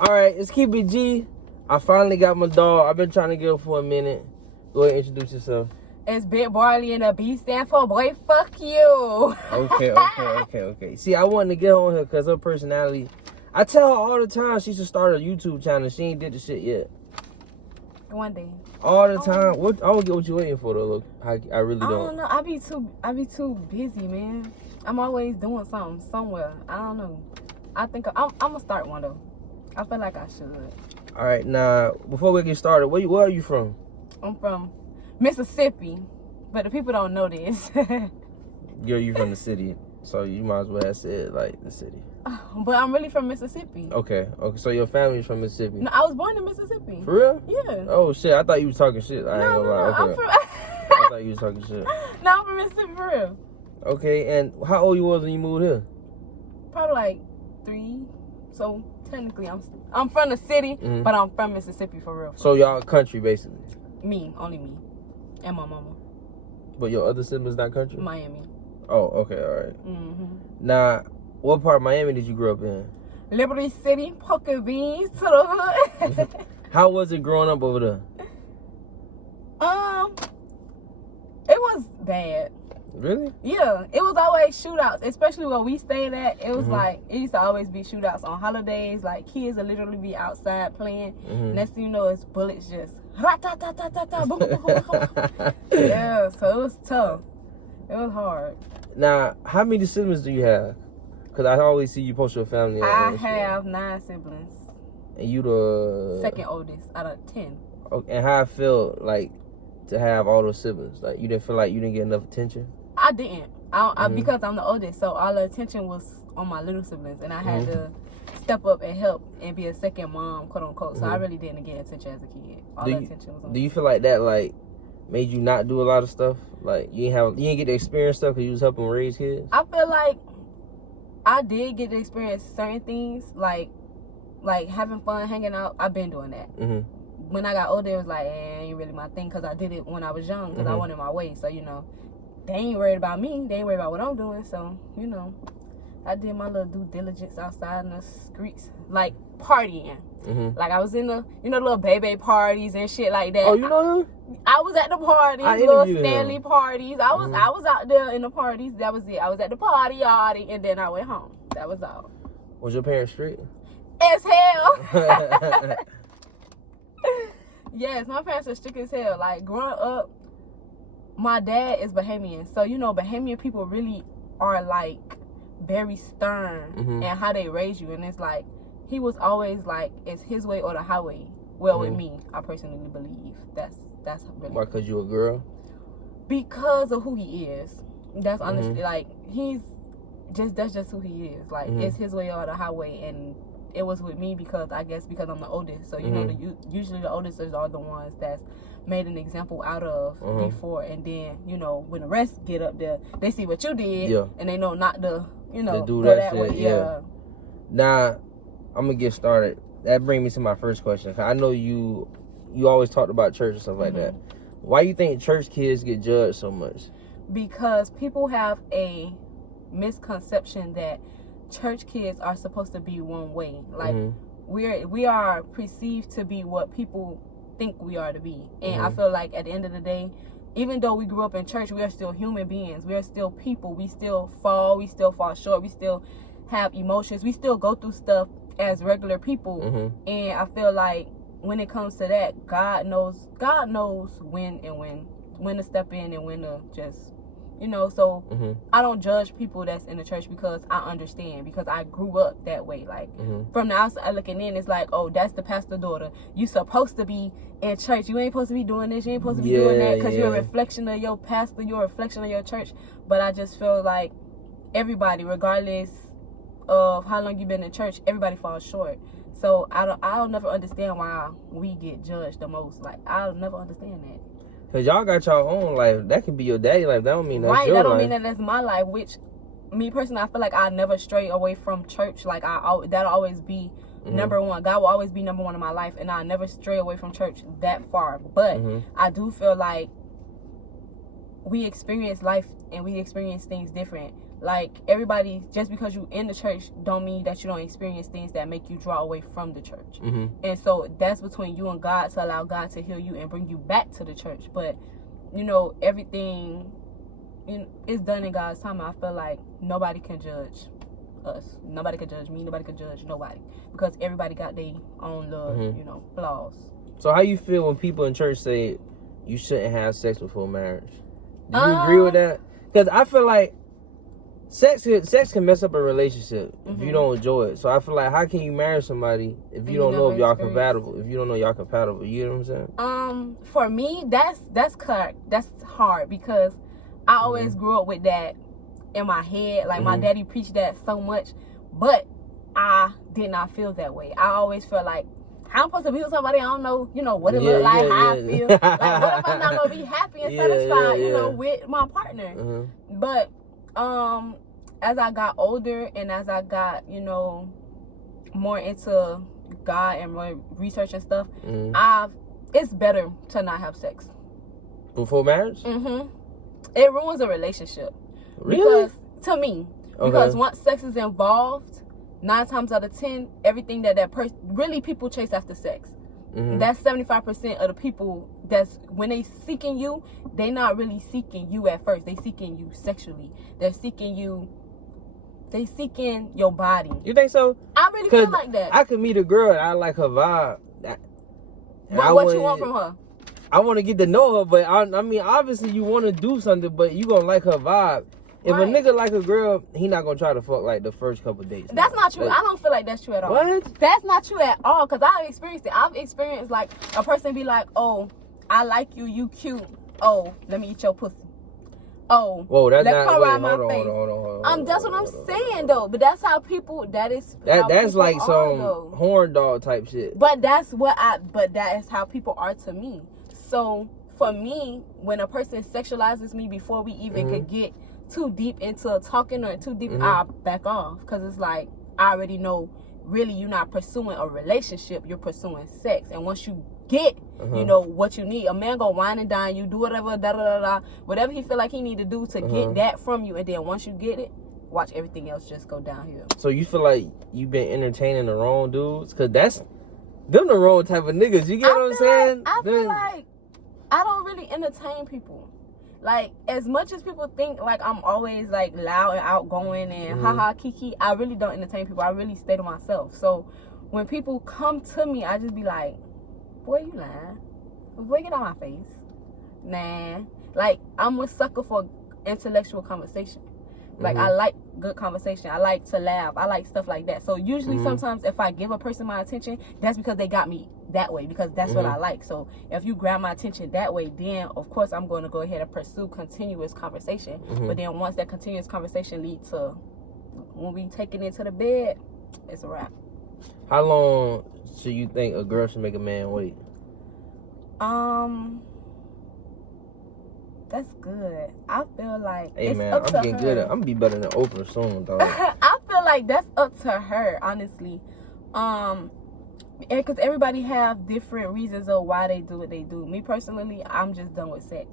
All right, let's keep it G. I finally got my dog. I've been trying to get her for a minute. Go ahead and introduce yourself. It's Big Barley and a B stand for boy, fuck you. Okay. See, I wanted to get her on here because her personality. I tell her all the time she should start a YouTube channel. She ain't did the shit yet. One day. All the time. I don't get what you waiting for though. Look, I really don't. I don't know. I be too busy, man. I'm always doing something somewhere. I don't know. I think I'm gonna start one though. I feel like I should. All right, now before we get started, where are you from? I'm from Mississippi, but the people don't know this. You from the city, so you might as well have said like the city. But I'm really from Mississippi. Okay. So your family's from Mississippi? No, I was born in Mississippi. For real? Yeah. Oh shit! I thought you was talking shit. I ain't gonna lie. Okay. I'm from. I thought you was talking shit. No, I'm from Mississippi for real. Okay, and how old you was when you moved here? Probably like 3. So technically, I'm from the city, but I'm from Mississippi for real. So y'all country basically? Only me, and my mama. But your other siblings not country? Miami. Oh, okay, all right. Now, what part of Miami did you grow up in? Liberty City, Poker Beans to the hood. How was it growing up over there? It was bad. Really? Yeah, it was always shootouts, especially where we stayed at. It was like, it used to always be shootouts on holidays. Like, kids would literally be outside playing. Next thing you know, it's bullets just ra-ta-ta-ta-ta-ta, boom, boom, boom, boom, boom. Yeah, so it was tough. It was hard. Now, how many siblings do you have? Because I always see you post your family. I have 9 siblings. And you the second oldest out of 10. Okay, and how I feel like to have all those siblings? Like, you didn't feel like you didn't get enough attention? I didn't. Because I'm the oldest, so all the attention was on my little siblings, and I had to step up and help and be a second mom, quote unquote. So I really didn't get attention as a kid. All the attention was on. Do you feel like that like made you not do a lot of stuff? Like you didn't get to experience stuff because you was helping raise kids? I feel like I did get to experience certain things, like having fun, hanging out. I've been doing that. When I got older, it was like, it ain't really my thing because I did it when I was young because I wanted my way. So, you know, they ain't worried about me. They ain't worried about what I'm doing. So, you know, I did my little due diligence outside in the streets, like partying. Like I was in the, little baby parties and shit like that. Oh, you know him? I was at the parties, little Stanley parties. I was out there in the parties. That was it. I was at the party, and then I went home. That was all. Was your parents strict? As hell. Yes, my parents are strict as hell. Like, growing up, my dad is Bahamian. So, Bahamian people really are, like, very stern in how they raise you. And it's like, he was always like, it's his way or the highway. Well, with me, I personally believe that's really. Why, because you a girl? Because of who he is. That's honestly, like, that's just who he is. Like, it's his way or the highway. And it was with me because I'm the oldest. So, usually the oldest are the ones that's made an example out of before. And then, when the rest get up there, they see what you did. And they know not to, do go that way. Shit, yeah. Now, I'm going to get started. That brings me to my first question. I know you always talked about church and stuff like that. Why do you think church kids get judged so much? Because people have a misconception that church kids are supposed to be one way. Like, we are perceived to be what people think we are to be. And I feel like at the end of the day, even though we grew up in church, we are still human beings. We are still people. We still fall short. We still have emotions. We still go through stuff as regular people. And I feel like when it comes to that, God knows when to step in and when to just, so I don't judge people that's in the church because I understand, because I grew up that way. Like, from the outside looking in, it's like, oh, that's the pastor's daughter. You supposed to be in church. You ain't supposed to be doing this. You ain't supposed to be doing that because you're a reflection of your pastor. You're a reflection of your church. But I just feel like everybody, regardless of how long you've been in church, everybody falls short. So I'll never understand why we get judged the most. Like, I'll never understand that. Cause y'all got your own life. That can be your daddy life. That don't mean that's your life. Right, that don't mean that that's my life. Which, me personally, I feel like I never stray away from church. Like, that'll always be number one. God will always be number one in my life, and I never stray away from church that far. But I do feel like we experience life and we experience things different. Like, everybody, just because you in the church don't mean that you don't experience things that make you draw away from the church. And so that's between you and God, to allow God to heal you and bring you back to the church. But, you know, everything is done in God's time. I feel like nobody can judge us. Nobody can judge me. Nobody can judge nobody. Because everybody got their own little, you know, flaws. So how you feel when people in church say you shouldn't have sex before marriage? Do you agree with that? Because I feel like sex can mess up a relationship if you don't enjoy it. So I feel like, how can you marry somebody if you don't know if y'all compatible? If you don't know y'all compatible, you know what I'm saying? For me, that's correct. That's hard, because I always grew up with that in my head. Like, my daddy preached that so much, but I did not feel that way. I always felt like, how I'm supposed to be with somebody I don't know, you know, what it look like, how I feel. Like, what if I'm not gonna be happy and satisfied, you know, with my partner? But as I got older and as I got, you know, more into God and more research and stuff, it's better to not have sex before marriage. It ruins a relationship. Really? Because, to me, because once sex is involved, 9 times out of 10, everything that person, really, people chase after sex. That's 75% of the people that's, when they seeking you, they not really seeking you at first. They seeking you sexually. They're seeking you. They seeking your body. You think so? I really feel like that. I could meet a girl and I like her vibe. What you want from her? I want to get to know her, but I mean, obviously you want to do something, but you gonna like her vibe. If a nigga like a girl, he not gonna try to fuck like the first couple dates. That's not true. I don't feel like that's true at all. What? That's not true at all, because I've experienced it. I've experienced, like, a person be like, oh, I like you, you cute. Oh, let me eat your pussy. Oh, whoa, that's let not. come Wait, around my face. Hold on. That's what I'm saying, though. But that's how people. That's like some though. horn dog type shit. But that is how people are to me. So for me, when a person sexualizes me before we even could get too deep into talking or too deep, I back off, because it's like, I already know, really, you're not pursuing a relationship, you're pursuing sex. And once you get, you know, what you need, a man go wine and dine you, do whatever, whatever he feel like he need to do to get that from you. And then once you get it, watch everything else just go downhill. So you feel like you've been entertaining the wrong dudes? Because them the wrong type of niggas. You get what I'm saying? I feel like I don't really entertain people. Like, as much as people think, like, I'm always, like, loud and outgoing and haha, kiki, I really don't entertain people. I really stay to myself. So, when people come to me, I just be like, boy, you lying. Boy, get out my face. Nah. Like, I'm a sucker for intellectual conversation. Like, I like good conversation. I like to laugh. I like stuff like that. So, usually, sometimes, if I give a person my attention, that's because they got me that way, because that's what I like. So if you grab my attention that way, then of course I'm going to go ahead and pursue continuous conversation. But then once that continuous conversation leads to when we take it into the bed, it's a wrap. How long should you think a girl should make a man wait? That's good. I feel like hey, it's man, up I'm to getting her. good at, I'm gonna be better than Oprah soon, dog. I feel like that's up to her, honestly. Because everybody have different reasons of why they do what they do. Me personally, I'm just done with sex.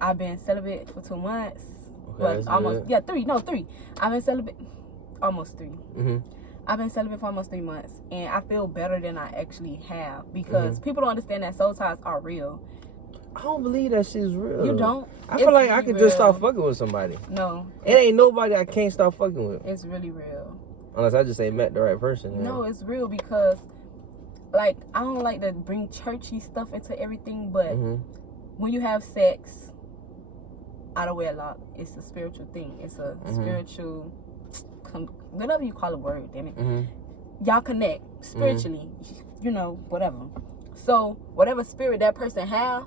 I've been celibate for 2 months. Okay, almost good. 3. I've been celibate almost 3. I've been celibate for almost 3 months, and I feel better than I actually have, because people don't understand that soul ties are real. I don't believe that shit's real. You don't? I feel like I could just start fucking with somebody. No. It ain't nobody I can't start fucking with. It's really real. Unless I just ain't met the right person. No, it's real, because, like, I don't like to bring churchy stuff into everything, but when you have sex out of wedlock, it's a spiritual thing. It's a spiritual, whatever you call a word, damn it. Y'all connect spiritually, you know, whatever. So, whatever spirit that person have,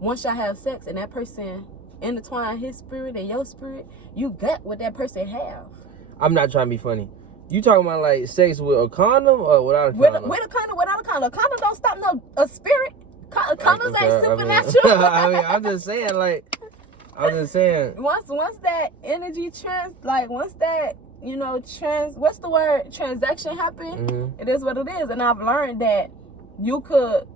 once y'all have sex and that person intertwine his spirit and your spirit, you got what that person have. I'm not trying to be funny. You talking about like sex with a condom or without a condom? With a condom, without a condom. A condom don't stop a spirit. Condoms ain't supernatural. I mean, I'm just saying, like, Once that energy once that, you know, what's the word? Transaction happen, it is what it is. And I've learned that you could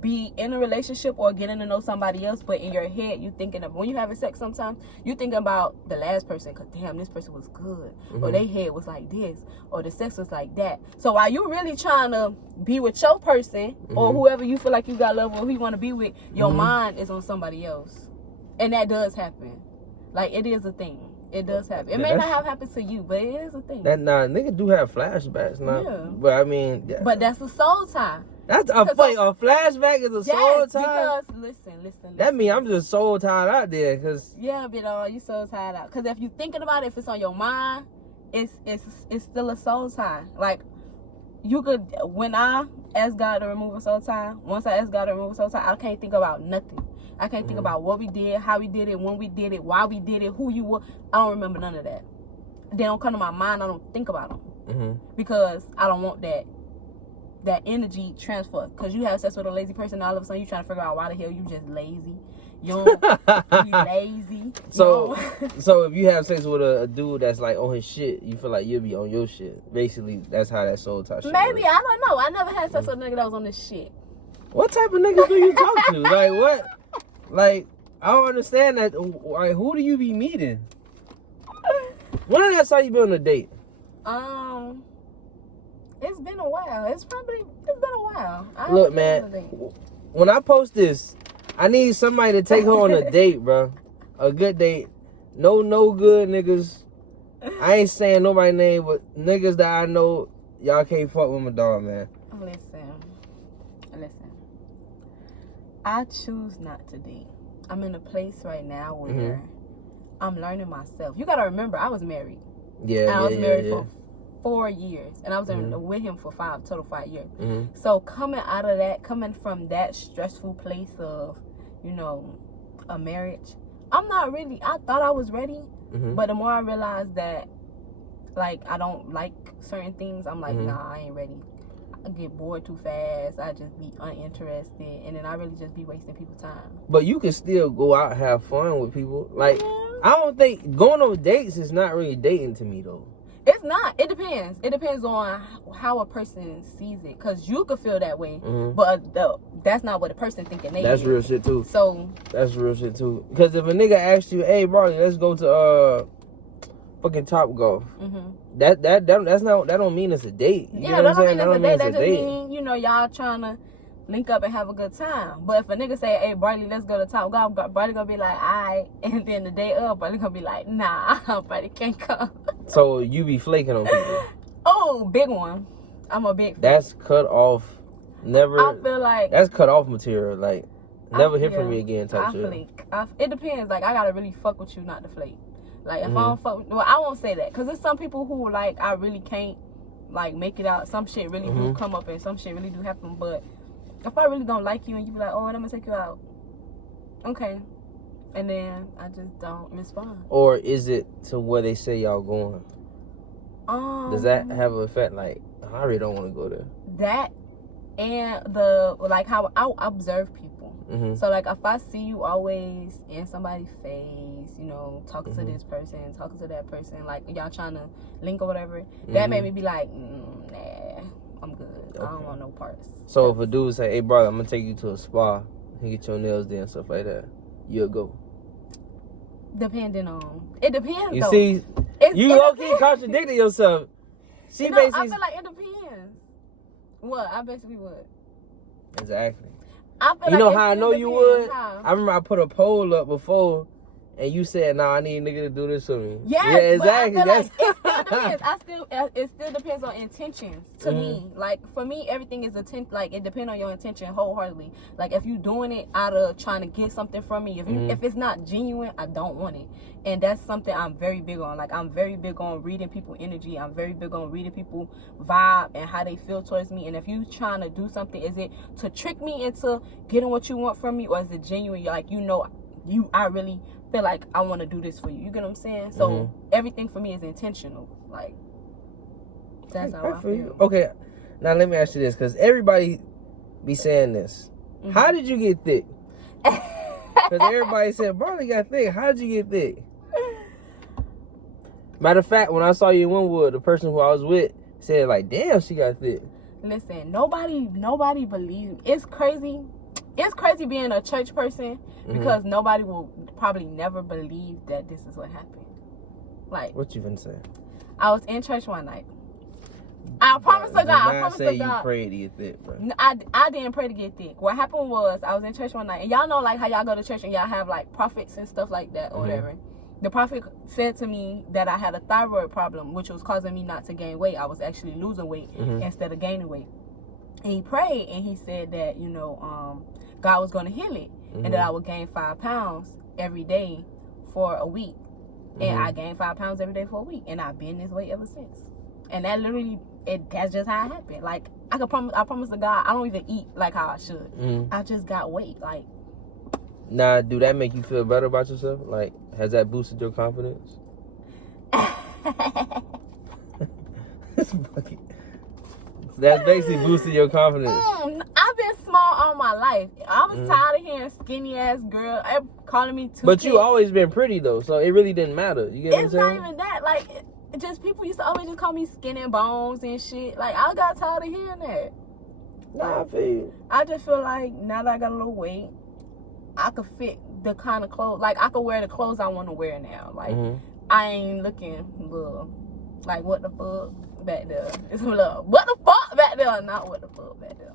be in a relationship or getting to know somebody else, but in your head you thinking of, when you having sex sometimes you thinking about the last person, because damn, this person was good, or their head was like this, or the sex was like that. So while you really trying to be with your person or whoever you feel like you got love or who you want to be with, your mind is on somebody else. And that does happen. Like, it is a thing. It does happen. It may not have happened to you, but it is a thing. Niggas do have flashbacks now. Yeah. But I mean, but that's a soul tie. That's a flashback is a soul tie. Because listen. That means I'm just soul tied out there, cause you soul tied out. Cause if you thinking about it, if it's on your mind, it's still a soul tie. Like, you could, when I ask God to remove a soul tie, once I ask God to remove a soul tie, I can't think about nothing. I can't think about what we did, how we did it, when we did it, why we did it, who you were. I don't remember none of that. They don't come to my mind. I don't think about them because I don't want that energy transfer. Because you have sex with a lazy person, and all of a sudden you trying to figure out why the hell you just lazy. You don't be lazy. So if you have sex with a dude that's like on his shit, you feel like you'll be on your shit. Basically, that's how that soul tie shit maybe works. I don't know. I never had sex with a nigga that was on this shit. What type of niggas do you talk to? Like, what? Like, I don't understand that. Like, who do you be meeting? When the last time you been on a date? It's been a while. It's been a while. Look, man, when I post this, I need somebody to take her on a date, bro. A good date. No good niggas. I ain't saying nobody's name, but niggas that I know, y'all can't fuck with my dog, man. Listen. I choose not to date. I'm in a place right now where I'm learning myself. You gotta remember, I was married. And I was married for 4 years, and I was with him for total 5 years. So coming from that stressful place of, a marriage, I thought I was ready, but the more I realized that, like, I don't like certain things, I'm like, nah, I ain't ready. I get bored too fast. I just be uninterested, and then I really just be wasting people's time. But you can still go out and have fun with people. Like, I don't think going on dates is not really dating to me, though. It's not. It depends. It depends on how a person sees it, because you could feel that way, but that's not what a person thinking. That's real shit too. So that's real shit too. Because if a nigga asks you, "Hey, bro, let's go to fucking Top Golf," that don't mean it's a date. You know what I'm saying? That don't mean it's a date. That just mean y'all trying to link up and have a good time. But if a nigga say, "Hey, Barley, let's go to Top Golf," Barley gonna be like, "Alright," and then the day up, Barley gonna be like, "Nah, Barley can't come." So you be flaking on people? Oh, big one. I'm a big. That's cut off. Never. I feel like that's cut off material. Like, never hear from me again. Type shit. Flake. It depends. Like, I gotta really fuck with you not to flake. Like, if I don't fuck, I won't say that, because there's some people who, like, I really can't, like, make it out. Some shit really do come up, and some shit really do happen. But if I really don't like you and you be like, "Oh, and I'm gonna take you out," okay, and then I just don't respond. Or is it to where they say y'all going? Does that have an effect? Like, I really don't want to go there. That and how I observe people. So, like, if I see you always in somebody's face, talking to this person, talking to that person, like, y'all trying to link or whatever, that made me be like, nah, I'm good. Okay. I don't want no parts. So if a dude say, "Hey, brother, I'm gonna take you to a spa and get your nails done," and stuff like that, you'll go? Depending on, it depends. You see, you low-key contradicting yourself. She basically. I feel like it depends. What? I basically would. Exactly. I feel you know like how I know you would? How? I remember I put a poll up before, and you said, "Nah, I need a nigga to do this for me." Yes, yeah, exactly. But I feel like it still depends. It still depends on intentions. To me, like, for me, everything is like, it depends on your intention wholeheartedly. Like, if you doing it out of trying to get something from me, if it's not genuine, I don't want it. And that's something I'm very big on. Like, I'm very big on reading people energy. I'm very big on reading people vibe and how they feel towards me. And if you trying to do something, is it to trick me into getting what you want from me, or is it genuine? Like, I really feel like I want to do this for you. You get what I'm saying? So everything for me is intentional. Like, that's how I feel. Okay, now let me ask you this, because everybody be saying this. How did you get thick? Because everybody said, "Barley got thick." How did you get thick? Matter of fact, when I saw you in Winwood, the person who I was with said, like, "Damn, she got thick." Listen, nobody believes. It's crazy. it's crazy being a church person because nobody will probably never believe that this is what happened. Like, what you been saying? I was in church one night. I promise to God. I promise to God. You prayed to get thick, bro. I didn't pray to get thick. What happened was I was in church one night, and y'all know like how y'all go to church and y'all have like prophets and stuff like that or whatever. The prophet said to me that I had a thyroid problem, which was causing me not to gain weight. I was actually losing weight instead of gaining weight. And he prayed and he said that, you know, God was going to heal it and that I would gain 5 pounds every day for a week. And I gained 5 pounds every day for a week. And I've been this way ever since. And that literally, that's just how it happened. Like, I promise to God, I don't even eat like how I should. I just got weight. Like, nah, do that make you feel better about yourself? Like, has that boosted your confidence? That's basically boosted your confidence. I've been small all my life. I was tired of hearing skinny ass girl calling me too. But you always been pretty though, so it really didn't matter. You get what I'm saying? It's not even that. Like, just people used to always just call me skin and bones and shit. Like, I got tired of hearing that. Nah, I feel you. I just feel like now that I got a little weight, I could fit the kind of clothes. Like, I could wear the clothes I want to wear now. Like, I ain't looking little. Like, what the fuck back there? It's a little, what the fuck back there? Not what the fuck back there.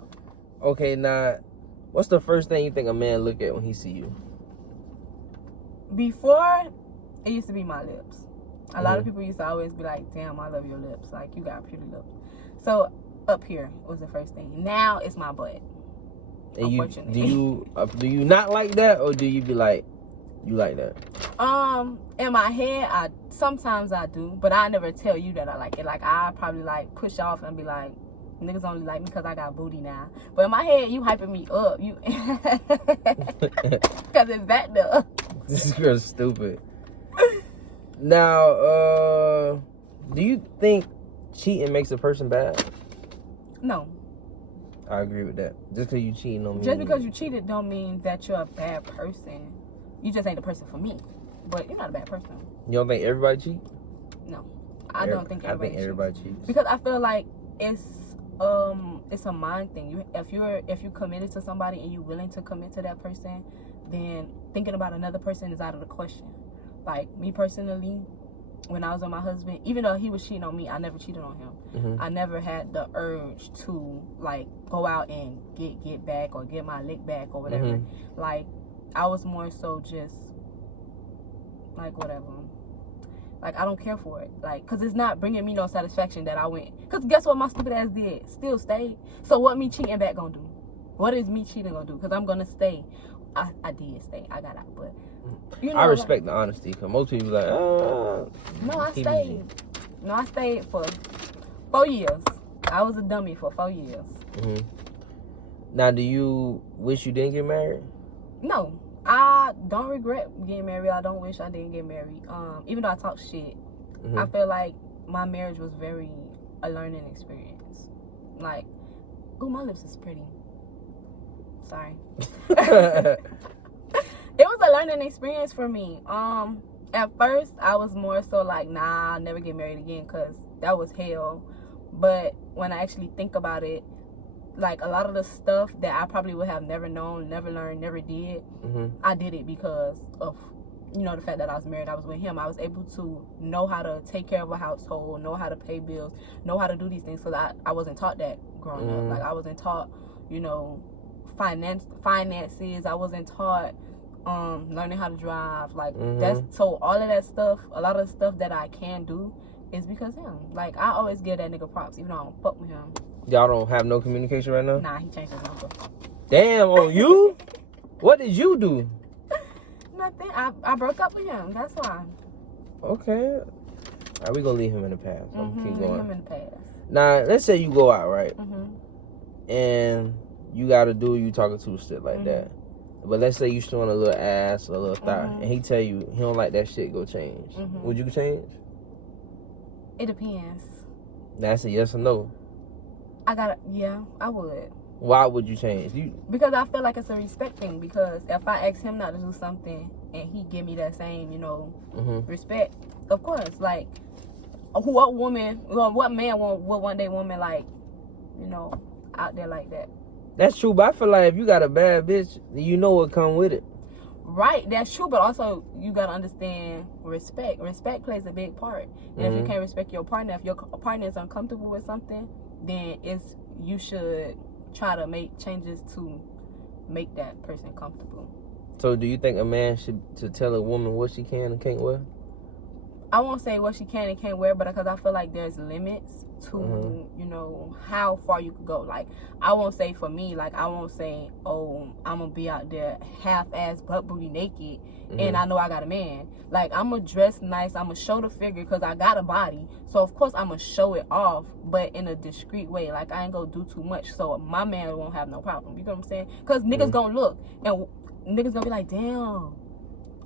Okay, now, what's the first thing you think a man look at when he see you? Before, it used to be my lips. A lot of people used to always be like, damn, I love your lips. Like, you got pretty lips. So, up here was the first thing. Now, it's my butt. And do you not like that, or do you be like, you like that? In my head, sometimes I do, but I never tell you that I like it. Like, I probably like push off and be like, niggas only like me because I got booty now. But in my head, you hyping me up, you, because it's back there. This girl's stupid. Now, do you think cheating makes a person bad? No. I agree with that. Just because you cheating don't mean... Just because you cheated don't mean that you're a bad person. You just ain't the person for me. But you're not a bad person. You don't think everybody cheat? No. I don't think everybody cheats. I think everybody cheats. Because I feel like it's a mind thing. If you're committed to somebody and you're willing to commit to that person, then thinking about another person is out of the question. Like, me personally, when I was with my husband, even though he was cheating on me, I never cheated on him. I never had the urge to, like, go out and get back or get my lick back or whatever. Like, I was more so just, like, whatever. Like, I don't care for it. Like, because it's not bringing me no satisfaction that I went. Because guess what my stupid ass did? Still stayed. So what me cheating back gonna do? What is me cheating gonna do? Because I'm gonna stay. I did stay. I got out. But, you know, I respect the honesty. Because most people like, no, I stayed. No, I stayed for 4 years. I was a dummy for 4 years. Now, do you wish you didn't get married? No. I don't regret getting married. I don't wish I didn't get married. Even though I talk shit, I feel like my marriage was a learning experience. Like, ooh, my lips is pretty. Sorry. It was a learning experience for me. At first, I was more so like, nah, I'll never get married again because that was hell. But when I actually think about it, like, a lot of the stuff that I probably would have never known, never learned, never did, I did it because of, you know, the fact that I was married. I was with him. I was able to know how to take care of a household, know how to pay bills, know how to do these things. So that I wasn't taught that growing up. Like, I wasn't taught, you know, finances. I wasn't taught learning how to drive. Like, so all of that stuff, a lot of the stuff that I can do is because of him. Like, I always give that nigga props, even though I don't fuck with him. Y'all don't have no communication right now? Nah, he changed his number. Damn, on you? What did you do? Nothing. I broke up with him. That's why. Okay. All right, we gonna leave him in the past. Keep going. Leave him in the past. Now, let's say you go out, right? And you gotta do you talking to shit like that. But let's say you showing a little ass or a little thigh, and he tell you he don't like that shit, go change. Would you change? It depends. That's a yes or no. Yeah, I would. Why would you change? Because I feel like it's a respect thing. Because if I ask him not to do something and he give me that same, you know, respect, of course, like, what man would one day woman, like, you know, out there like that? That's true, but I feel like if you got a bad bitch, you know what come with it. Right, that's true, but also you gotta understand respect. Respect plays a big part. And if you can't respect your partner, if your partner is uncomfortable with something, then you should try to make changes to make that person comfortable. So do you think a man should tell a woman what she can and can't wear? I won't say what she can and can't wear, but because I feel like there's limits to, you know, how far you could go. Like, I won't say for me, like, I won't say, oh, I'm going to be out there half-ass butt booty naked and I know I got a man. Like, I'm going to dress nice. I'm going to show the figure because I got a body. So, of course, I'm going to show it off, but in a discreet way. Like, I ain't going to do too much so my man won't have no problem. You know what I'm saying? Because niggas going to look and niggas going to be like, damn.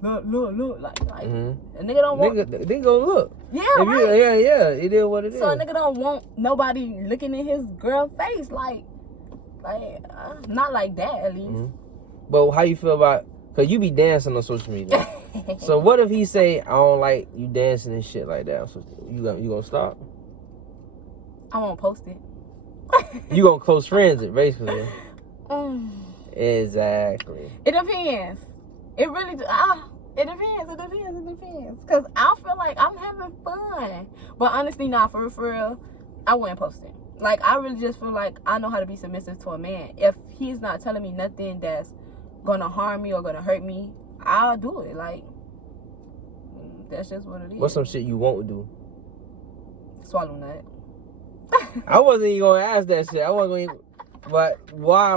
Look, like a nigga don't want. Nigga go look. Yeah, if right. Yeah, it is what it is. So a nigga don't want nobody looking in his girl face, like, not like that at least. But how you feel about? Cause you be dancing on social media. So what if he say, I don't like you dancing and shit like that? So you gonna stop? I won't post it. You gonna close friends it basically? Exactly. It depends. It really it depends. Cause I feel like I'm having fun. But honestly, nah, for real, I wouldn't post it. Like, I really just feel like I know how to be submissive to a man. If he's not telling me nothing that's gonna harm me or gonna hurt me, I'll do it. Like, that's just what it is. What's some shit you won't do? Swallow nut. I wasn't even gonna ask that shit. I wasn't gonna. But why?